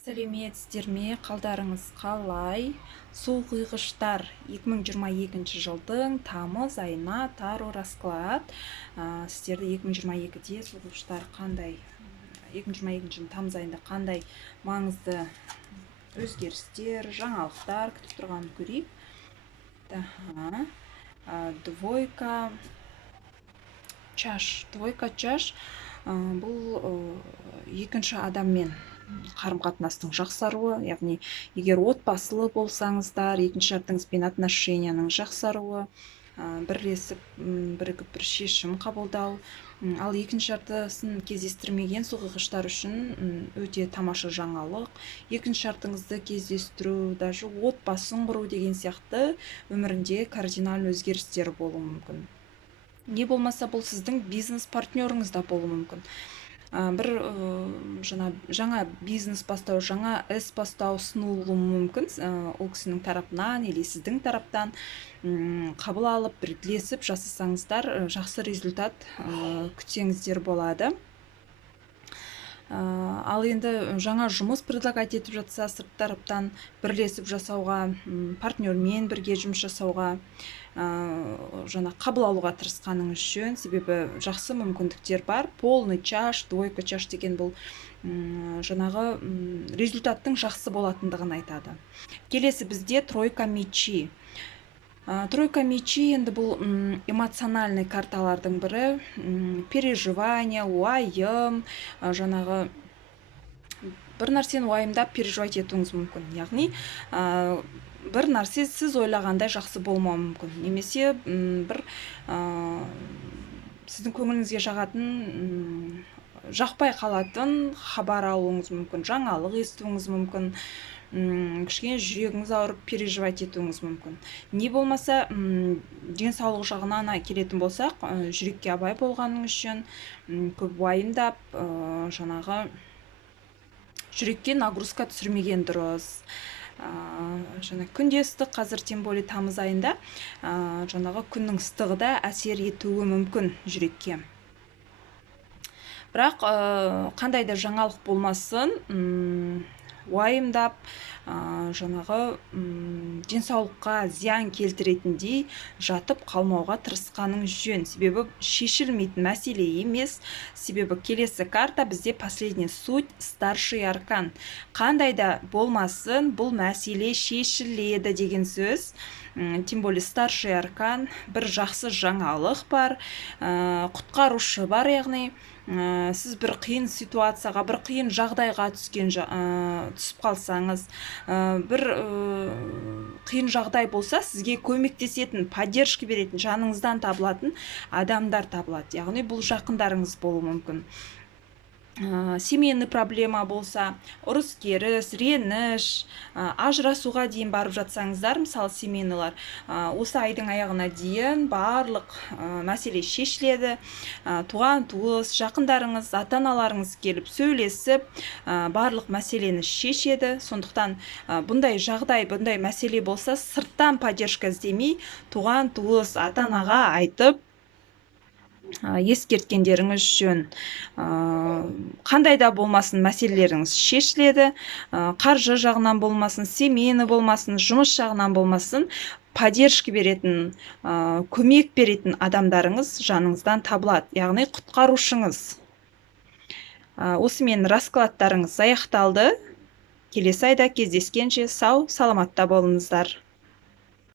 Сәлеметсіздер ме? Қалдарыңыз қалай? Су құйғыштар 2022 жылдың тамыз айына таро расклад. Сіздерді 2022-де су құйғыштар қандай, 2022 жылдың тамыз айында қандай маңызды өзгерістер, жаңалықтар күтіп тұрғанын көрейік. Двойка чаш. Бұл екінші адаммен қарым-қатынастың жақсаруы, яғни егер отбасылы болсаңыздар, екінші жартыңызбен отношенияның жақсаруы, бірлесіп бірігіп бір шешім қабылдау. Ал екінші жартысын кездестірмеген су құйғыштар үшін өте тамаша жаңалық. Екінші жартыңызды кездестіру, даже отбасын құру деген сияқты өмірінде кардинальный өзгерістер болуы мүмкін. Не болмаса, бұл сіздің бизнес партнеріңіз да болуы мүмкін. Бір жаңа бизнес бастау, жаңа іс бастау ұсынылуы мүмкін. Ол кісінің тарапынан или сіздің тараптан қабыл алып, бірлесіп жасасаңыздар, жақсы результат күтсеңіздер болады. Ал енді жаңа жұмыс предлагать етіп жатса, сырт тараптан бірлесіп жасауға, партнермен бірге жұмыс жасауға, жаңа қабыл алуға тырысқаныңыз жөн, себебі жақсы мүмкіндіктер бар. Полный чаш, двойка чаш деген бұл жаңағы результаттың жақсы болатындығын айтады. Келесі бізде тройка мечи. Тройка мечи енді бұл эмоциональный карталардың бірі, переживания, уайым, жаңағы бір нәрсені уайымдап переживать етуіңіз мүмкін. Яғни бір нәрсе сіз ойлағандай жақсы болмауы мүмкін. Немесе бір сіздің көңіліңізге жағатын, жақпай қалатын хабар алуыңыз мүмкін, жаңалық естуіңіз мүмкін, кішкене жүрегіңіз ауырып переживать етуіңіз мүмкін. Не болмаса, денсаулық жағынан келетін болсақ, жүрекке абай болғаныңыз үшін, көп уайымдап, жаңағы жүрекке нагрузка түсірмеген дұрыс. Күнде ыстық, қазір тем более тамыз айында, жаңағы күннің ыстығы да әсер етуі мүмкін жүрекке. Бірақ қандай да жаңалық болмасын, уайымдап, жаңағы денсаулыққа зиян келтіретіндей жатып қалмауға тырысқаныңыз жөн. Себебі шешілмейтін мәселе емес. Себебі келесі карта бізде последний суть, старший аркан. Қандай да болмасын, бұл мәселе шешіледі деген сөз. Тем более старший аркан, бір жақсы жаңалық бар, құтқарушы бар, яғни сіз бір қиын ситуацияға, бір қиын жағдайға түсіп қалсаңыз, бір қиын жағдай болса, сізге көмектесетін, поддержка беретін, жаныңыздан табылатын адамдар табылады. Яғни бұл жақындарыңыз болуы мүмкін. Семейный проблема болса, ұрыс керіс, реніш, ажырасуға дейін барып жатсаңыздар, мысалы семейныйлар, осы айдың аяғына дейін барлық мәселе шешіледі. Туған туыс, жақындарыңыз, ата-аналарыңыз келіп сөйлесіп, барлық мәселені шешеді. Сондықтан бұндай жағдай, бұндай мәселе болса, сырттан поддержка іздемей, туған туыс, ата-анаға айтып, ескерткендеріңіз жөн. Қандай да болмасын мәселелеріңіз шешіледі. Қаржы жағынан болмасын, семейный болмасын, жұмыс жағынан болмасын, поддержка беретін, көмек беретін адамдарыңыз жаныңыздан табылады. Яғни құтқарушыңыз. Осымен раскладтарыңыз аяқталды. Келесі айда кездескенше сау, саламатта болыңыздар.